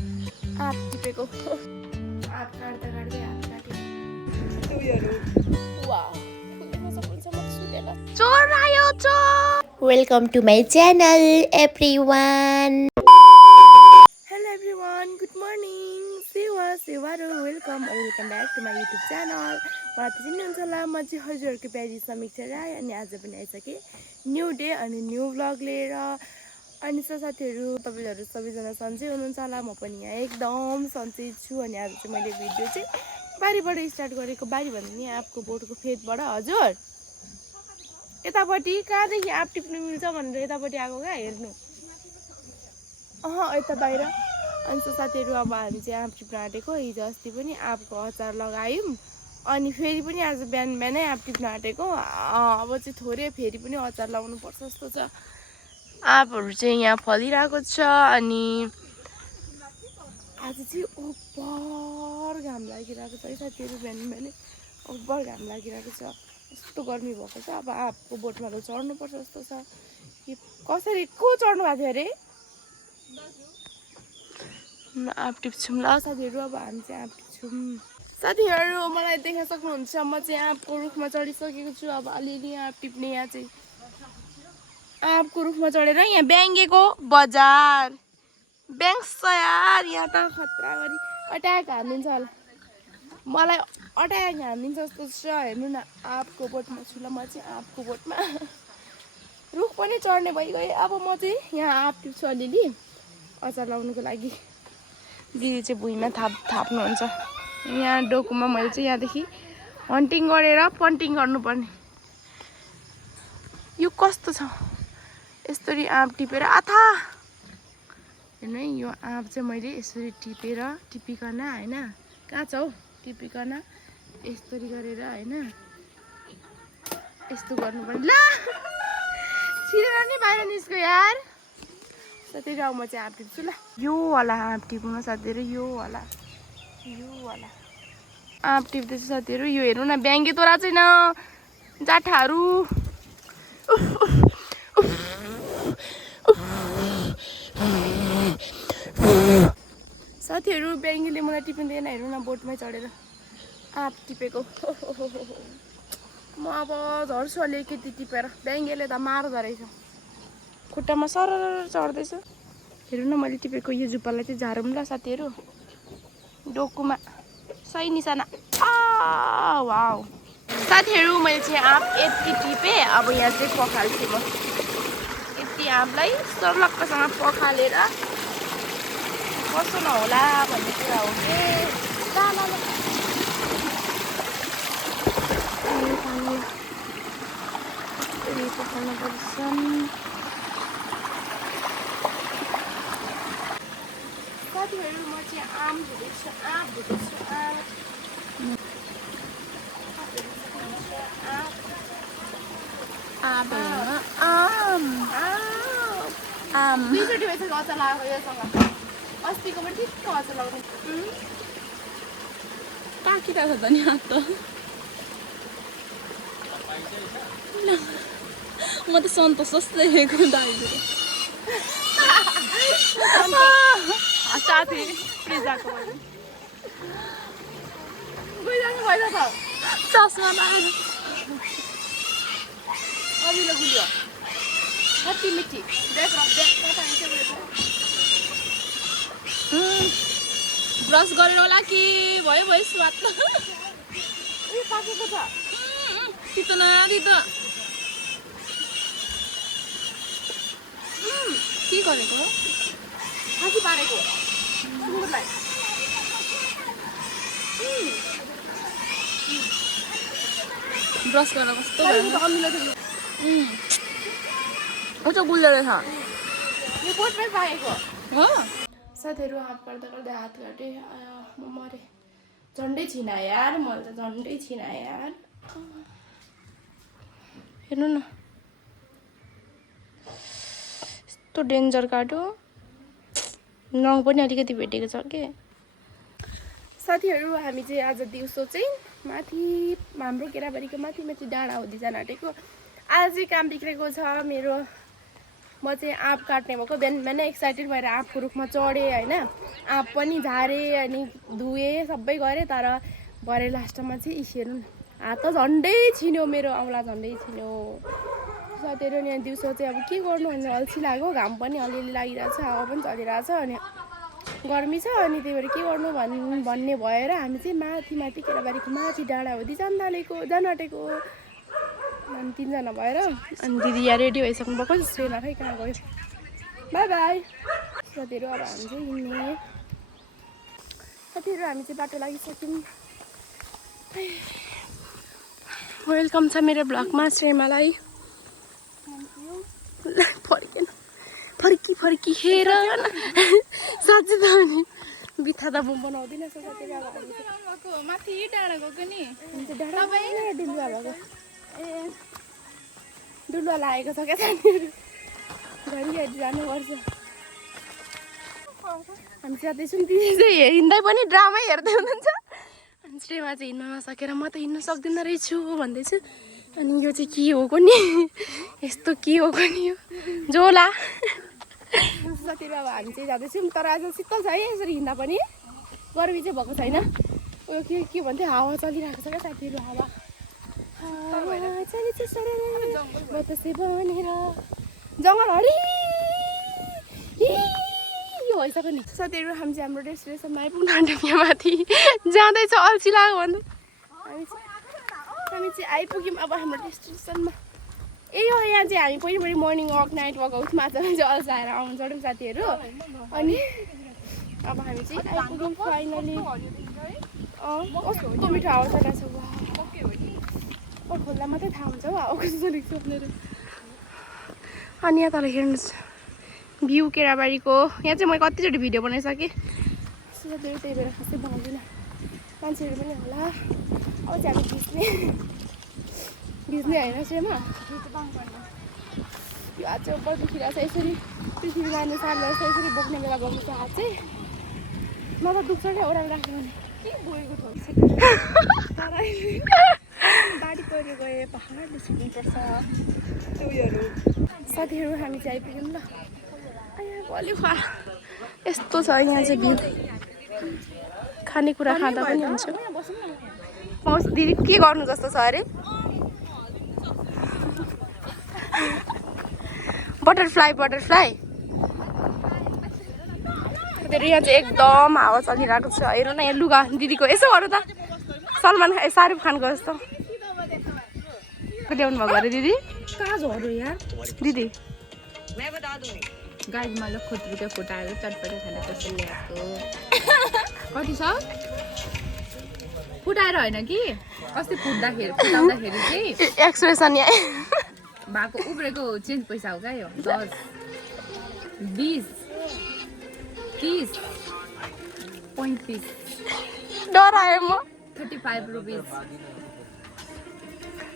आँप टिपेको आँप काट्दा काट्दै हात काट्यो। चोर आयो चोर। Welcome to my channel, everyone. Hello everyone, good morning. सेवारो welcome back to my YouTube channel. मलाई त चिन्नुहुन्छ होला, म चाहिँ हजुरहरूको प्यारी समीक्षा राई। अनि आज पनि आइसकेँ न्यू डे अनि न्यू भ्लग लिएर। अनि साथीहरू, तपाईँहरू सबैजना सन्चै हुनुहुन्छ होला। म पनि यहाँ एकदम सन्चै छु। अनि आज चाहिँ मैले भिडियो चाहिँ बारीबाट स्टार्ट गरेको। बारी भन्दा नि आँपको बोटको फेदबाट। हजुर यतापट्टि कहाँदेखि आँप टिप्नु मिल्छ भनेर यतापट्टि आएको क्या, हेर्नु। यता बाहिर। अनि साथीहरू, अब हामी चाहिँ आँप टिप्न आँटेको। हिजो अस्ति पनि आँपको अचार लगायौँ। अनि फेरि पनि आज बिहान बिहानै आँप टिप्न आँटेको। अब चाहिँ थोरै फेरि पनि अचार लगाउनु पर्छ जस्तो छ। आँपहरू चाहिँ यहाँ फलिरहेको छ। अनि आज चाहिँ ओभर घाम लागिरहेको छ है साथीहरू। बिहान बिहानै ओभर घाम लागिरहेको छ। यस्तो गर्मी भएको छ। अब आँपको बोटमा त चढ्नुपर्छ जस्तो छ। कि कसरी को चढ्नु भएको थियो अरे? आँप टिप्छौँ ल साथीहरू। अब हामी चाहिँ आँप टिप्छौँ। साथीहरू, मलाई देख्न सक्नुहुन्छ, म चाहिँ आँपको रुखमा चढिसकेको छु। अब अलिअलि आँप टिप्ने। यहाँ चाहिँ आँपको रुखमा चढेर यहाँ ब्याङ्गेको बजार ब्याङ्क्स छ यार। यहाँ त खतरा गरी अट्याक हानिदिन्छ होला। मलाई अट्याक हानिदिन्छ जस्तो छ। हेर्नु न, आँपको बोटमा छु ल म चाहिँ। आँपको बोटमा रुख पनि चढ्ने भइगएँ। अब म चाहिँ यहाँ आँप टिप्छु अलिअलि अचार लाउनुको लागि। दिदी चाहिँ भुइँमा थाप्नुहुन्छ। यहाँ डोकोमा मैले चाहिँ यहाँदेखि हन्टिङ गरेर पन्टिङ गर्नुपर्ने। यो कस्तो छ? यसरी आँप टिपेर आथा। हेर्नु है, यो आँप चाहिँ मैले यसरी टिपिकन होइन, कहाँ छ हौ, टिपिकन यसरी गरेर होइन, यस्तो गर्नुपर्ने। ल छिरेर नि बाहिर निस्क्यो यार। साथीहरू, अब म चाहिँ आँप टिप्छु ल। यो वाला आँप टिप्नु साथीहरू, यो वाला आँप टिप्दैछु साथीहरू। यो हेर्नु न, ब्याङ्गे तोरा छैन जाठाहरू। साथीहरू, ब्याङ्गेले मलाई टिपिँदैन। हेर्नु न, बोटमै चढेर आँप टिपेको। म अब झर्छु अलिकति टिपेर। ब्याङ्गेले त मार्दो रहेछ, खुट्टामा सरर चढ्दैछ। हेर्नु न, मैले टिपेको यो जुप्पालाई चाहिँ झारौँ ल साथीहरू। डोकुमा सही निशाना। वाउ साथीहरू, मैले चाहिँ आँप यति टिपेँ। अब यहाँ चाहिँ पखाल्छु म। यति आँपलाई सर्लक्कसँग पखालेर कस्तो नहोला भन्ने कुरा हो कि। पखाल्नु पर्छ। साथीहरू, म चाहिँ आँप धुँदैछु। दुईचोटि भइसक्यो अचार लगाएको योसँग। अस्तिको पनि ठिक्क अचार लगाउने। पाकिरहेको छ त नि हात त। म त सन्तोष जस्तै हेरेको दाइले। साथी प्रिजाको गइजानु भएन त चस्मा लगाएर अमिलो गुलियो खट्टी मिठी ब्रस गरेर होला कि भयो स्वाद त। उयो पाकेको छ। तितो न तितो। के गरेको हो? फाँसी पारेको सुँगुरलाई। ब्रस गरेर कस्तो अमिलो थियो। ऊ चाहिँ गुल्दो रहेछ। यो बोटमै पाकेको हो। साथीहरू, हात काट्दा काट्दै हात काटेँ। म मरेँ। झन्डै छिनाएँ यार, मैले त झन्डै छिनाएँ यार। हेर्नु न, यस्तो डेन्जर काट्यो। नङ पनि अलिकति भेटेको छ के। साथीहरू, हामी चाहिँ आज दिउँसो चाहिँ माथि हाम्रो केराबारीको माथि डाँडा हुँदै जान आँटेको। आज चाहिँ काम बिग्रेको छ मेरो। म चाहिँ आँप काट्ने भएको बिहान बिहानै एक्साइटेड भएर आँपको रुखमा चढेँ होइन आँप पनि झारेँ अनि धुएँ सबै गरेँ तर भरे लास्टमा चाहिँ हेर्नु न हात त झन्डै छिन्यो मेरो औँला झन्डै छिन्यो साथीहरू नि दिउँसो चाहिँ अब के गर्नु भने अल्छी लाग्यो घाम पनि अलिअलि लागिरहेको छ हावा पनि चलिरहेको छ अनि गर्मी छ अनि त्यही भएर के गर्नु भन्ने भएर हामी चाहिँ माथि केराबारीको माथि डाँडा हुँदै जान आँटेको अनि 3 जना भएर अनि दिदी यहाँ रेडी भइसक्नु भएको श्रेमा खै कहाँ गयो बाई बाई साथीहरू अब हामी चाहिँ हिँड्ने साथीहरू हामी चाहिँ बाटो लागिसक्यौँ वेलकम छ मेरो ब्लगमा श्रेमालाई फर्केन फर्की हेर साँच्चै त अनि बित्था त म बनाउँदिनँ साथीहरू अब हामी माथि डाँडा गएको नि डाँडा डुलुवा भएको डुलुवा लागेको छ क्या साथीहरू घरि जानुपर्छ हामी जाँदैछौँ दिदी चाहिँ हिँड्दै पनि ड्रामै हेर्दै हुनुहुन्छ अनि श्रेमा चाहिँ हिँड्न नसकेर म त हिँड्न सक्दिनँ रहेछु भन्दैछु अनि यो चाहिँ के हो नि यस्तो के हो नि यो झोला साथीहरू अब हामी चाहिँ जाँदैछौँ तर आज शीतल छ है यसरी हिँड्दा पनि गर्मी चाहिँ भएको छैन उयो के भन्थ्यो हावा चलिरहेको छ क्या साथीहरू हावा बतासे बनेर जङ्गल हरि यो भइसक्यो नि साथीहरू हामी चाहिँ हाम्रो डेस्टिनेसनमा आइपुग्नु आँट्यौँ यहाँ माथि जाँदैछ अल्छी लाग्यो भन्दा हामी चाहिँ आइपुग्यौँ अब हाम्रो डेस्टिनेसनमा यही हो यहाँ चाहिँ हामी पहिला मर्निङ वक नाइट वकआउट माछा चाहिँ अल्छाएर आउनु चढ्यौँ साथीहरू अनि अब हामी चाहिँ आइपुग्यौँ फाइनली कस्तो मिठो हावा चलिरहेको छ खोल्दा मात्रै थाहा हुन्छ हौ हावा कस्तो चलेको छ भनेर अनि यहाँ तल हेर्नुहोस् भ्यू केराबारीको यहाँ चाहिँ मैले कतिचोटि भिडियो बनाइसकेँ साथीहरू त्यही भएर खासै बनाउँदिनँ मान्छेहरू पनि होला अब चाहिँ हामी भिज्ने होइन श्रेमा यो हात चाहिँ उपर दुखिरहेको छ यसरी पृथ्वी जाने सार्दा जस्तो यसरी बोक्ने बेला भएको छ हात चाहिँ म त दुख्छ क्या ओह्रालो राख्यो भने के बोकेको छ बाढी पहिरो गए पहाडले सिक्नुपर्छ उयोहरू साथीहरू हामी चाहिँ आइपुग्यौँ ल अलि खा यस्तो छ यहाँ चाहिँ भ्यू खानेकुरा खाँदा पनि हुन्छ पाउँछ दिदी के गर्नु जस्तो छ अरे बटरफ्लाई यहाँ चाहिँ एकदम हावा चलिरहेको छ हेर्नु न यहाँ लुगा दिदीको यसो गरौँ त सलमान शाहरुख खानको जस्तो ल्याउनु भएको अरे दिदी कहाँ झऱ्यो यार दिदी गाडीमा ल खुद्रुके फुटाएर चटपटे खाना कसरी ल्याएको कति छ फुटाएर होइन कि अस्ति फुटाउँदाखेरि चाहिँ एक्सप्रेसन यहाँ भएको उब्रेको चेन्ज पैसा हो क्या यो 10 20 30 35 डरायो म 35 रुपिस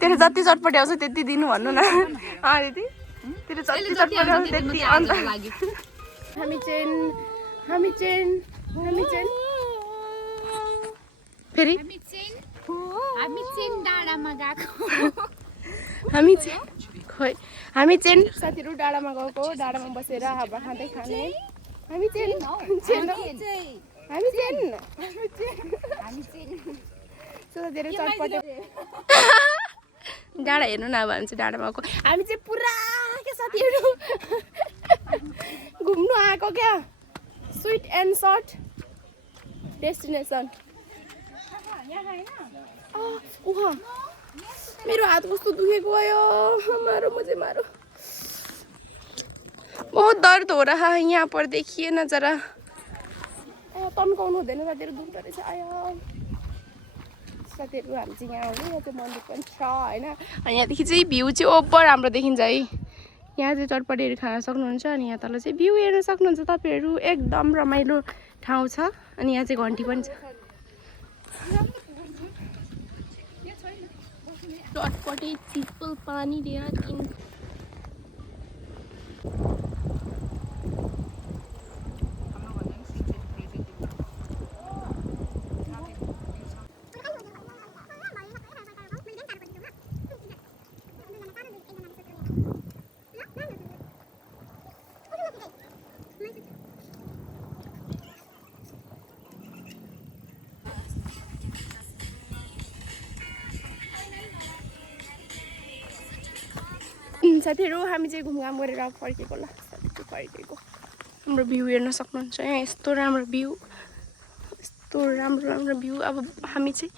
तेरो जति चटपटी आउँछ त्यति दिनु भन्नु न दिदी तेरो जति चटपटी आउँछ त्यति अन्त हामी चाहिँ फेरि हामी चाहिँ डाँडामा गएको हामी चाहिँ साथीहरू डाँडामा गएको डाँडामा बसेर हावा खाँदै खाने हामी चाहिँ साथीहरू चटपटे डाँडा हेर्नु न अब हामी चाहिँ डाँडामा गएको हामी चाहिँ पुरा क्या साथीहरू घुम्नु आएको क्या स्विट एन्ड सर्ट डेस्टिनेसन मेरो हात कस्तो दुखेको गयो मारो बहुत दर्द हो रहा है यहाँ पर देखिए न जरा तन्काउनु हुँदैन साथीहरू दुख्दो रहेछ आयो साथीहरू हामी चाहिँ यहाँ आउने यहाँ चाहिँ मन्दिर पनि छ होइन अनि यहाँदेखि चाहिँ भ्यू चाहिँ ओभर राम्रो देखिन्छ है यहाँ चाहिँ चटपटीहरू खान सक्नुहुन्छ अनि यहाँ तल चाहिँ भ्यू हेर्न सक्नुहुन्छ तपाईँहरू एकदम रमाइलो ठाउँ छ अनि यहाँ चाहिँ घन्टी पनि छ चटपटे चिप्पल पानी लिएर साथीहरू हामी चाहिँ घुमघाम गरेर फर्केको ल फर्केको हाम्रो भ्यू हेर्न सक्नुहुन्छ यहाँ यस्तो राम्रो भ्यू यस्तो राम्रो भ्यू अब हामी चाहिँ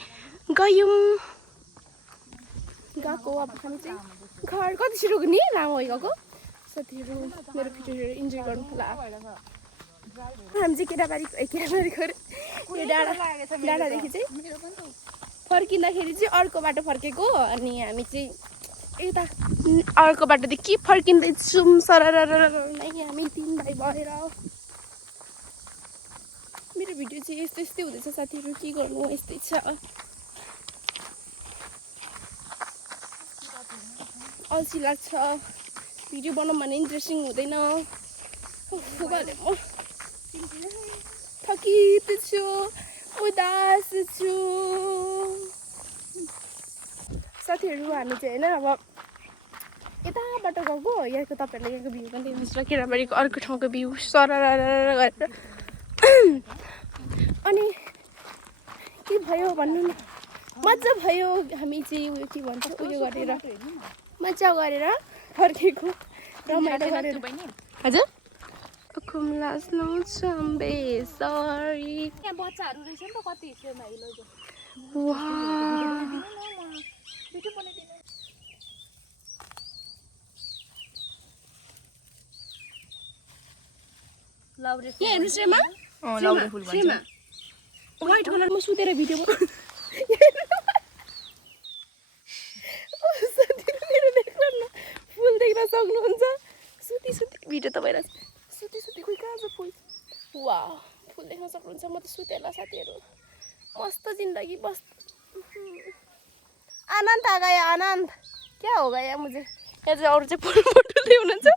गएको अब हामी चाहिँ घर कति छिटो नि लामो गएको साथीहरू मेरो भिडियोहरू इन्जोय गर्नु होला हामी चाहिँ केटाबारीको डाँडादेखि चाहिँ फर्किँदाखेरि चाहिँ अर्को बाटो फर्केको अनि हामी चाहिँ यता अर्को बाटोदेखि फर्किँदैछौँ सरर नै हामी 3 भाइ भएर मेरो भिडियो चाहिँ यस्तै हुँदैछ साथीहरू के गर्नु यस्तै छ अल्छी लाग्छ भिडियो बनाउँ भने इन्ट्रेस्टिङ हुँदैन गरे म थकित छु उदास छु साथीहरू हामी चाहिँ होइन अब यताबाट गएको यहाँको तपाईँहरूले यहाँको भ्यू पनि देख्नुहोस् र केटाबारीको अर्को ठाउँको भ्यू सरर गरेर अनि के भयो भन्नु न मजा भयो हामी चाहिँ उयो के भन्छ उयो गरेर मजा गरेर फर्केको रमाइलो गरेर हजुर कुमला स्नोचम्बे सरी यहाँ बच्चाहरू रहेछ नि त कति व्हाइट कलरमा सुतेर भिडियो फुल देख्न सक्नुहुन्छ सुती भिडियो त भइरहेछ सुती खोइ कहाँ छ फुल वा फुल देख्न सक्नुहुन्छ म त सुतेला साथीहरू मस्त जिन्दगी बस आनन्द आ गया आनन्द क्या हो गया मुझे यहाँ चाहिँ अरू चाहिँ फुल फोटोले हुनुहुन्छ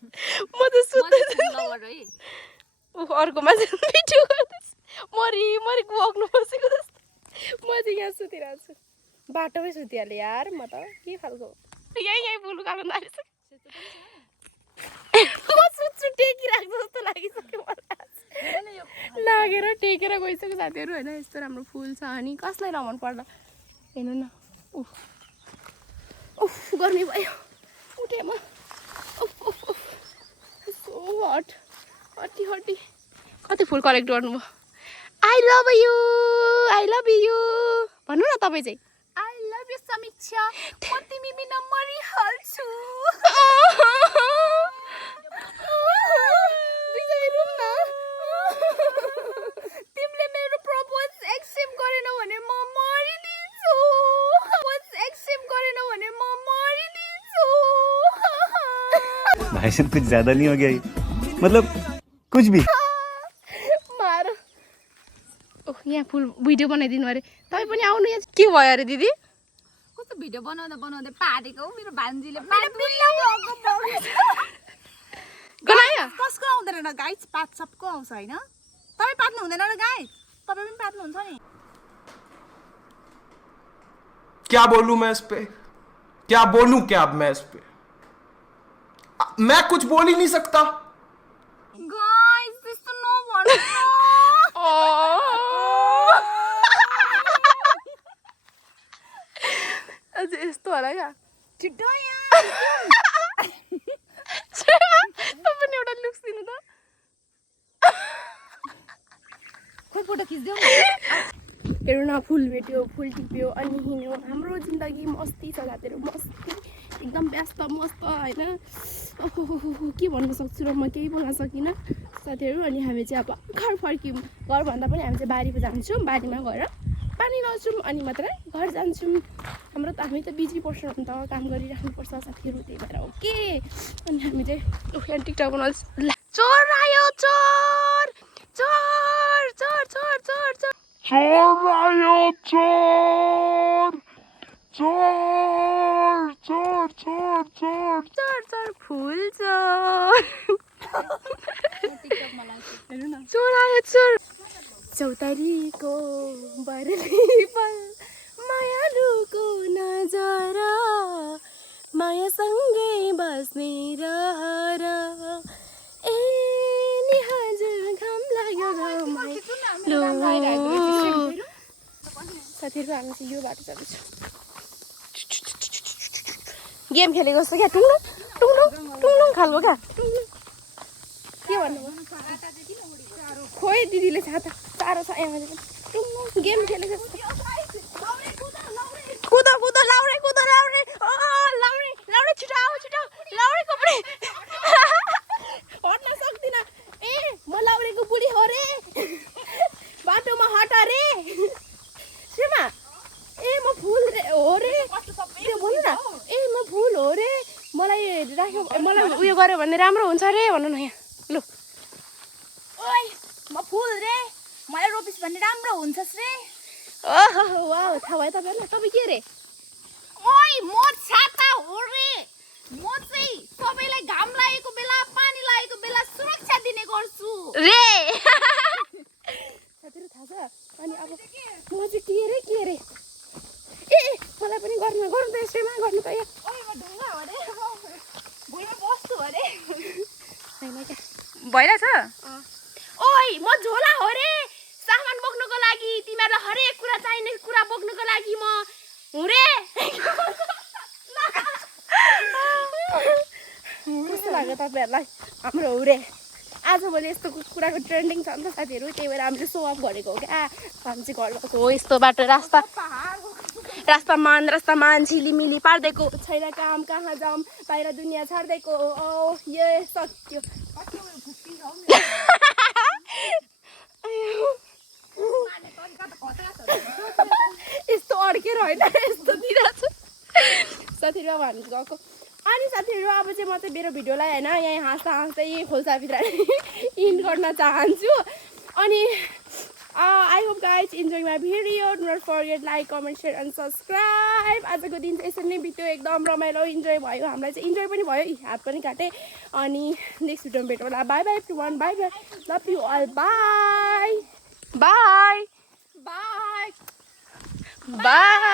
म त सुत्दै अर्को मान्छे भिडियो गर्दैछ मरि बग्नु बसेको जस्तो म चाहिँ यहाँ सुतिरहेको छु बाटोमै सुतिहालेँ यार म त के खालको यहीँ फुल उकालो नारेछ म सुत्छु टेकिरहेको जस्तो लागिसक्यो मलाई लागेर टेकेर गइसक्यो साथीहरू होइन यस्तो राम्रो फुल छ अनि कसलाई नमन पर्ला हेर्नु न उफ गर्मी भयो उठेँ म सो हट हटी कति फुल कलेक्ट गर्नुभयो आई लभ यु भन्नु न तपाईँ चाहिँ आई लभ यु समीक्षा म तिमी बिना मरिहाल्छु तिमीले मेरो प्रपोज एक्सेप्ट गरेन भने म मरिदिन्छु भाई साहब कुछ ज्यादा नहीं हो गया मतलब कुछ भी मारो ओह यहाँ फुल भिडियो बनाइदिनु अरे तपाईँ पनि आउनु यहाँ के भयो अरे दिदी कस्तो भिडियो बनाउँदै पारेको मेरो भान्जीले कसको आउँदैन र गाइस पात सबको आउँछ हैन तपाईँ पात्नु हुँदैन र गाइस तपाईँ पनि पात्नुहुन्छ नि क्या बोलूं मैं इस पे क्या बोलूं क्या अब मैं इस पे मैं कुछ बोल ही नहीं सकता गाइस त्यस्तो नभन्नु अझ यस्तो होला क्या छिटो यहाँ पनि एउटा लुक्स दिनु त खोइ फोटो खिच्देऊ हेर्नु न फुल भेट्यो फुल टिप्यो अनि हिँड्यो हाम्रो जिन्दगी मस्ती छ साथीहरू मस्ती एकदम व्यस्त मस्त होइन के भन्न सक्छु र म केही बोल्न सकिनँ साथीहरू अनि हामी चाहिँ अब घर फर्क्यौँ घरभन्दा पनि हामी चाहिँ बारीमा जान्छौँ बारीमा गएर पानी लाउँछौँ अनि मात्रै घर जान्छौँ हाम्रो त हामी त बिजी पर्छ नि त काम गरिराख्नुपर्छ साथीहरू त्यही भएर ओके अनि हामी चाहिँ यहाँ टिकटक बनाउँछ चोर आयो चोर चोर चोर चोर चोर चोर चोर आयो चोर चोर चोर चोर चोर चोर चोर फुल चोर चोर आयो चोर चौतारीको बरली पल मायालुको नजरा मायासँगै बस्ने रहर ए नि हजुर घाम लाग्यो घाउमा साथीहरू हामी चाहिँ यो बाटो जाँदैछौँ गेम खेलेको जस्तो क्या टुङ्गो टुङलुङ खालको क्या के भन्नु खोइ दिदीले छाता साह्रो छ यहाँ टुङलुङ गेम खेलेको कुद कुद लाउरे लाउरे छिटो आऊ छिटो लाउरे कपडे हट्न सक्दिनँ ए म लाउरेको बुढी हो रे बाटोमा हट रे सीमा ए म फुल रे हो रे त्यो भन्नु न ए म फुल हो रे मलाई राख्यो मलाई उयो गर्यो भने राम्रो हुन्छ रे भन्नु न यहाँ लु ओइ म फुल रे मलाई रोपिस भन्ने राम्रो हुन्छस् रे ओहो वाउ थाहा भयो तपाईँलाई तपाईँ के रे ओइ म छाता हो रे म चाहिँ सबैलाई घाम लागेको बेला पानी लागेको बेला सुरक्षा दिने गर्छु रे साथीहरु थाहा छ अनि अब म चाहिँ के रे ए मलाई पनि गर्नु त यसैमा गर्नु त यहाँ ओइ म ढुङ्गा हो रे भुइँमा बस्छु हो रे हैन क्या भइरहेछ ओइ म झोला हो रे सामान बोक्नुको लागि तिमीहरूलाई हरेक कुरा चाहिने कुरा बोक्नुको लागि म हुँ रे कस्तो लाग्यो तपाईँहरूलाई हाम्रो हुरे आजभोलि यस्तो कुराको ट्रेन्डिङ छ नि त साथीहरू त्यही भएर हामीले सो अफ गरेको हो क्या हामी चाहिँ घर गएको हो यस्तो बाटो रास्तामान झिलिमिली पारिदिएको छैन काम कहाँ जाऊँ बाहिर दुनियाँ छाडिदिएको औ ये सक्यो यस्तो अड्केर होइन यस्तो दिइरहेको छु साथीहरू अब हामी गएको अनि साथीहरू अब चाहिँ म चाहिँ मेरो भिडियोलाई होइन यहाँ हाँस्दै खोल्साभित्र इन्ड गर्न चाहन्छु अनि I hope guys enjoy my video do not forget like comment share and subscribe आजको दिन चाहिँ यसरी नै बित्यो एकदम रमाइलो इन्जोय भयो हामीलाई चाहिँ इन्जोय पनि भयो हात पनि काटेँ अनि नेक्स्ट भिडियोमा भेटौँ होला bye bye everyone bye bye love you all bye bye bye by